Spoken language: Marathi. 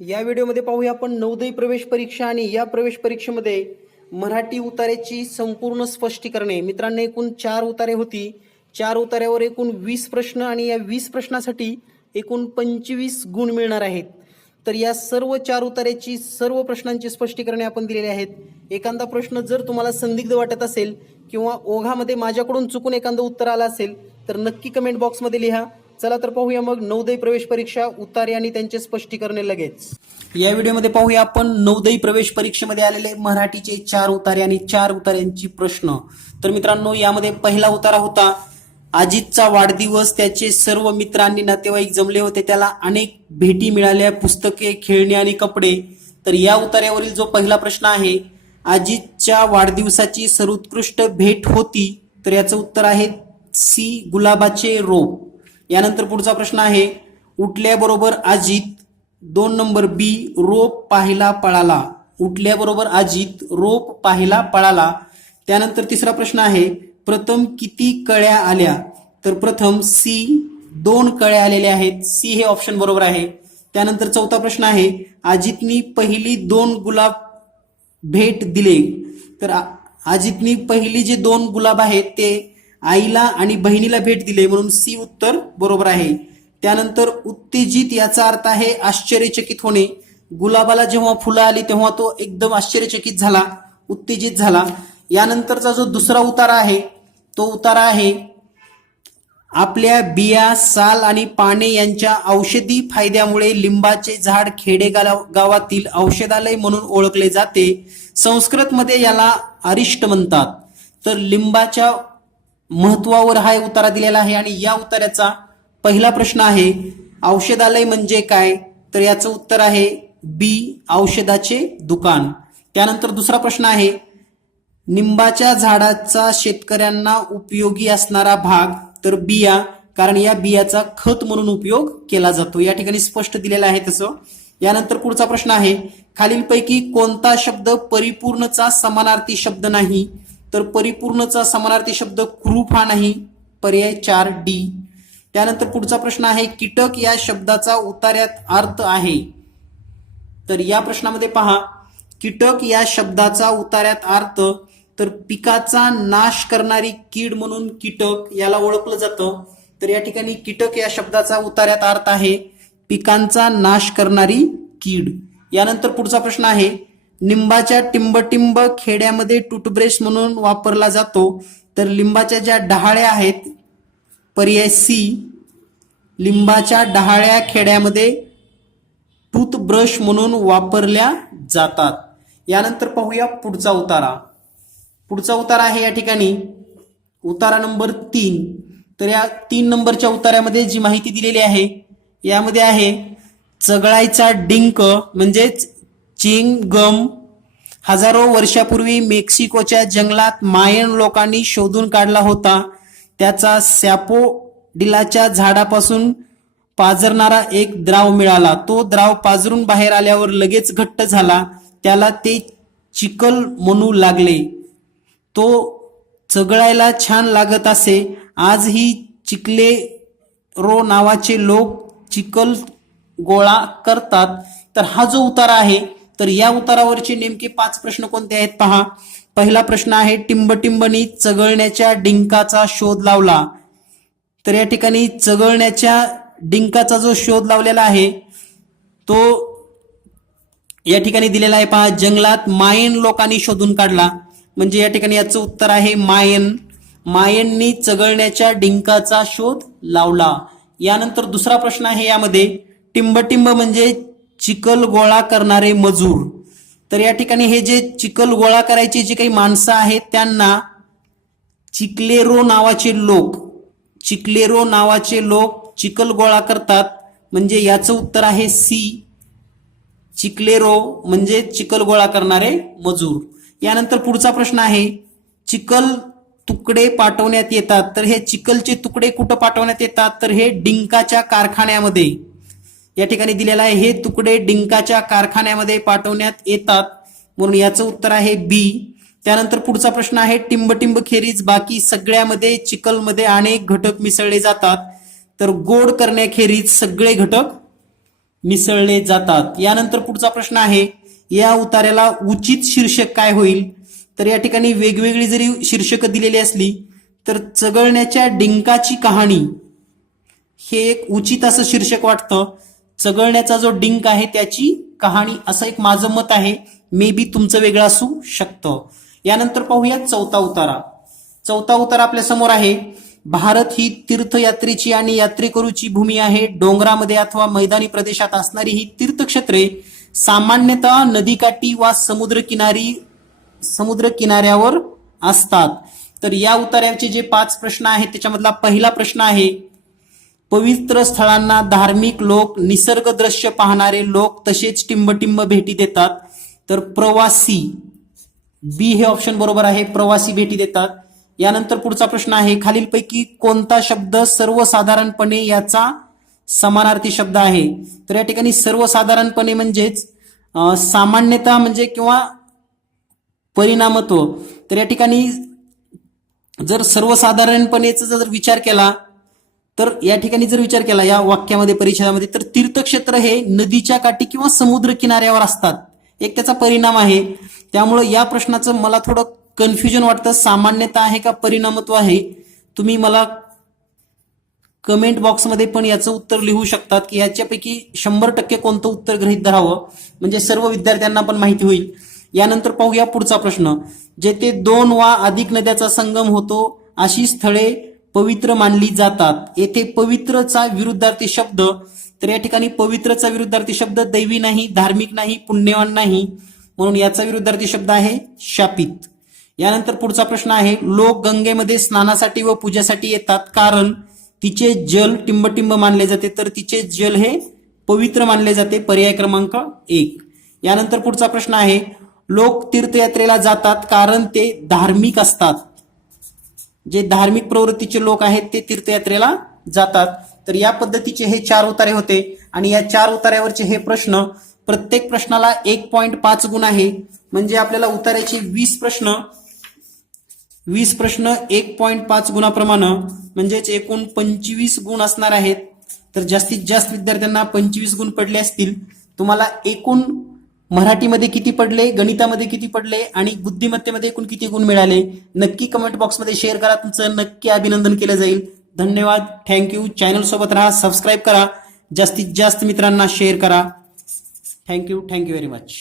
या व्हिडिओमध्ये पाहूया आपण नवोदय प्रवेश परीक्षा आणि या प्रवेश परीक्षेमध्ये मराठी उतार्याची संपूर्ण स्पष्टीकरणे. मित्रांनो एकूण चार उतारे होती. चार उतार्यावर एकूण वीस प्रश्न आणि या वीस प्रश्नासाठी एकूण पंचवीस गुण मिळणार आहेत. तर या सर्व चार उतार्याची सर्व प्रश्नांची स्पष्टीकरणे आपण दिलेली आहेत. एखादा प्रश्न जर तुम्हाला संदिग्ध वाटत असेल किंवा ओघामध्ये माझ्याकडून चुकून एखादं उत्तर आलं असेल तर नक्की कमेंट बॉक्समध्ये लिहा. चला तर पाहूया मग नवोदय प्रवेश परीक्षा. उतारे आणि त्यांचे स्पष्टीकरणे लगेच. या व्हिडिओमध्ये पाहूया आपण नवोदय प्रवेश परीक्षेमध्ये आलेले मराठीचे चार उतारे आणि चार उतार्यांची प्रश्न. तर मित्रांनो यामध्ये पहिला उतारा होता अजितचा वाढदिवस त्याचे सर्व मित्र आणि नातेवाईक जमले होते त्याला अनेक भेटी मिळाल्या पुस्तके खेळणी आणि कपडे. तर या उतार्यावरील जो पहिला प्रश्न आहे अजितच्या वाढदिवसाची सर्वोत्कृष्ट भेट होती तर याचं उत्तर आहे सी गुलाबाचे रोप. यानंतर पुढचा प्रश्न आहे उठल्याबरोबर अजित दोन नंबर बी रोप पाहिला पळाला. उठल्याबरोबर अजित रोप पाहिला पळाला. त्यानंतर तिसरा प्रश्न आहे प्रथम किती कळ्या आल्या? तर प्रथम सी दोन कळ्या आलेल्या आहेत. सी हे ऑप्शन बरोबर आहे. त्यानंतर चौथा प्रश्न आहे अजितनी पहिली दोन गुलाब भेट दिले. तर अजितनी पहिली जे दोन गुलाब आहेत ते आईला आणि बहिणीला भेट दिले म्हणून सी उत्तर बरोबर आहे. त्यानंतर उत्तेजित याचा अर्थ आहे आश्चर्यचकित होणे. गुलाबाला जेव्हा फुलं आली तेव्हा तो एकदम आश्चर्यचकित झाला उत्तेजित झाला. यानंतरचा जो दुसरा उतारा आहे तो उतारा आहे आपल्या बिया साल आणि पाने यांच्या औषधी फायद्यामुळे लिंबाचे झाड खेडेगाव गावातील औषधालय म्हणून ओळखले जाते. संस्कृतमध्ये याला अरिष्ट म्हणतात. तर लिंबाच्या महत्वावर हा उतारा दिलेला आहे आणि या उतार्याचा पहिला प्रश्न आहे औषधालय म्हणजे काय? तर याचं उत्तर आहे बी औषधाचे दुकान. त्यानंतर दुसरा प्रश्न आहे निंबाच्या झाडाचा शेतकऱ्यांना उपयोगी असणारा भाग तर बिया कारण या बियाचा खत म्हणून उपयोग केला जातो. या ठिकाणी स्पष्ट दिलेला आहे तसं. यानंतर पुढचा प्रश्न आहे खालीलपैकी कोणता शब्द परिपूर्णचा समानार्थी शब्द नाही? तर परिपूर्णचा समानार्थी शब्द क्रूप हा नाही पर्याय चार डी. त्यानंतर पुढचा प्रश्न आहे कीटक या शब्दाचा उतार्यात अर्थ आहे. तर या प्रश्नामध्ये पहा कीटक या शब्दाचा उतार्यात अर्थ तर पिकाचा नाश करणारी कीड म्हणून कीटक याला ओळखलं जातं. तर या ठिकाणी कीटक या शब्दाचा उतार्यात अर्थ आहे पिकांचा नाश करणारी कीड. यानंतर पुढचा प्रश्न आहे लिंबाच्या टिंबटिंब खेड्यामध्ये टूथब्रश म्हणून वापरला जातो. तर लिंबाच्या ज्या डहाळ्या आहेत पर्याय सी लिंबाच्या डहाळ्या खेड्यामध्ये टूथब्रश म्हणून वापरल्या जातात. यानंतर पाहूया पुढचा उतारा. पुढचा उतारा आहे या ठिकाणी. उतारा नंबर तीन. तर या तीन नंबरच्या उतार्यामध्ये जी माहिती दिलेली आहे यामध्ये आहे चगळायचा डिंक म्हणजेच चिंग गम. हजारो वर्षापूर्वी मेक्सिकोच्या जंगलात मायन लोकांनी शोधून काढला होता. त्याचा सॅपोडिलाच्या झाडापासून पाजरणारा एक द्राव मिळाला. तो द्राव पाजरून बाहेर आल्यावर लगेच घट्ट झाला. त्याला ते चिकल म्हणू लागले. तो चगळायला छान लागत असे. आजही चिकले रो नावाचे लोक चिकल गोळा करतात. तर हा जो उतारा आहे तर या उतारावरचे नेमके पाच प्रश्न कोणते आहेत पहा. पहिला प्रश्न आहे टिंबटिंबनी चगळण्याच्या डिंकाचा शोध लावला. तर या ठिकाणी चगळण्याच्या डिंकाचा जो शोध लावलेला आहे तो या ठिकाणी दिलेला आहे पहा. जंगलात मायन लोकांनी शोधून काढला. म्हणजे या ठिकाणी याचं उत्तर आहे मायन. मायननी चगळण्याच्या डिंकाचा शोध लावला. यानंतर दुसरा प्रश्न आहे यामध्ये. टिंबटिंब म्हणजे चिकल गोळा करणारे मजूर. तर या ठिकाणी हे जे चिकल गोळा करायचे जे काही माणसं आहेत त्यांना चिकलेरो नावाचे लोक चिकलेरो नावाचे लोक चिकल गोळा करतात. म्हणजे याचं उत्तर आहे सी. चिकलेरो म्हणजे चिकल गोळा करणारे मजूर. यानंतर पुढचा प्रश्न आहे चिकल तुकडे पाठवण्यात येतात. तर हे चिकलचे तुकडे कुठं पाठवण्यात येतात? तर हे डिंकाच्या कारखान्यामध्ये. या ठिकाणी दिलेलं आहे हे तुकडे डिंकाच्या कारखान्यामध्ये पाठवण्यात येतात. म्हणून याचं उत्तर आहे बी. त्यानंतर पुढचा प्रश्न आहे टिंबटिंब खेरीज बाकी सगळ्यामध्ये चिकलमध्ये अनेक घटक मिसळले जातात. तर गोड करण्याखेरीज सगळे घटक मिसळले जातात. यानंतर पुढचा प्रश्न आहे या उतार्याला उचित शीर्षक काय होईल? तर या ठिकाणी वेगवेगळी जरी शीर्षक दिलेली असली तर चगळण्याच्या डिंकाची कहाणी हे एक उचित असं शीर्षक वाटतं. चगळण्याचा जो डिंक आहे त्याची कहाणी असं एक माझं मत आहे. मे बी तुमचं वेगळं असू शकतं. यानंतर पाहूया चौथा उतारा. चौथा उतारा आपल्यासमोर आहे. भारत ही तीर्थयात्रेची आणि यात्रेकरूची भूमी आहे. डोंगरामध्ये अथवा मैदानी प्रदेशात असणारी ही तीर्थक्षेत्रे सामान्यतः नदीकाठी वा समुद्रकिनारी समुद्र किनाऱ्यावर असतात. तर या उतार्याचे जे पाच प्रश्न आहेत त्याच्यामधला पहिला प्रश्न आहे पवित्र स्थळांना धार्मिक लोक निसर्ग दृश्य पाहणारे लोक तसेच टिंबटिंब भेटी देतात. तर प्रवासी बी हे ऑप्शन बरोबर आहे प्रवासी भेटी देतात. यानंतर पुढचा प्रश्न आहे खालीलपैकी कोणता शब्द सर्वसाधारणपणे याचा समानार्थी शब्द आहे? तर या ठिकाणी सर्वसाधारणपणे म्हणजेच सामान्यतः म्हणजे किंवा परिणामत्व. तर या ठिकाणी जर सर्वसाधारणपणेचा जर विचार केला तर या ठिकाणी जर विचार केला या वाक्यामध्ये परिच्छेदामध्ये तर तीर्थक्षेत्र हे नदीच्या काठी किंवा समुद्र किनाऱ्यावर असतात. एक त्याचा परिणाम आहे. त्यामुळं या प्रश्नाचं मला थोडं कन्फ्युजन वाटतं. सामान्यता आहे का परिणामत्व आहे? तुम्ही मला कमेंट बॉक्समध्ये पण याचं उत्तर लिहू शकतात की याच्यापैकी शंभर टक्के कोणतं उत्तर गृहीत धरावं? म्हणजे सर्व विद्यार्थ्यांना पण माहिती होईल. यानंतर पाहूया पुढचा प्रश्न. जेथे दोन वा अधिक नद्याचा संगम होतो अशी स्थळे पवित्र मानली जातात. येथे पवित्रचा विरुद्धार्थी शब्द तर या ठिकाणी पवित्रचा विरुद्धार्थी शब्द दैवी नाही धार्मिक नाही पुण्यवान नाही. म्हणून याचा विरुद्धार्थी शब्द आहे शापित. यानंतर पुढचा प्रश्न आहे लोक गंगेमध्ये स्नानासाठी व पूजेसाठी येतात कारण तिचे जल टिंबटिंब मानले जाते. तर तिचे जल हे पवित्र मानले जाते. पर्याय क्रमांक एक. यानंतर पुढचा प्रश्न आहे लोक तीर्थयात्रेला जातात कारण ते धार्मिक असतात. जे धार्मिक प्रवृत्तीचे लोक आहेत ते तीर्थयात्रेला जातात. तर या पद्धतीचे हे चार उतारे होते. आणि या चार उतार्यावरचे हे प्रश्न प्रत्येक प्रश्नाला एक पॉईंट पाच गुण आहे. म्हणजे आपल्याला उतार्याचे वीस प्रश्न वीस प्रश्न एक पॉईंट पाच गुणाप्रमाणे म्हणजेच एकूण पंचवीस गुण असणार आहेत. तर जास्तीत जास्त विद्यार्थ्यांना पंचवीस गुण पडले असतील. तुम्हाला एकूण मराठीमध्ये किती पडले गणितामध्ये किती पडले आणि बुद्धिमत्तेमध्ये एकूण किती गुण मिळाले? नक्की कमेंट बॉक्समध्ये शेअर करा. तुमचं नक्की अभिनंदन केलं जाईल. धन्यवाद. थँक्यू चॅनल सोबत राहा. सबस्क्राईब करा. जास्तीत जास्त मित्रांना शेअर करा. Thank you thank you very much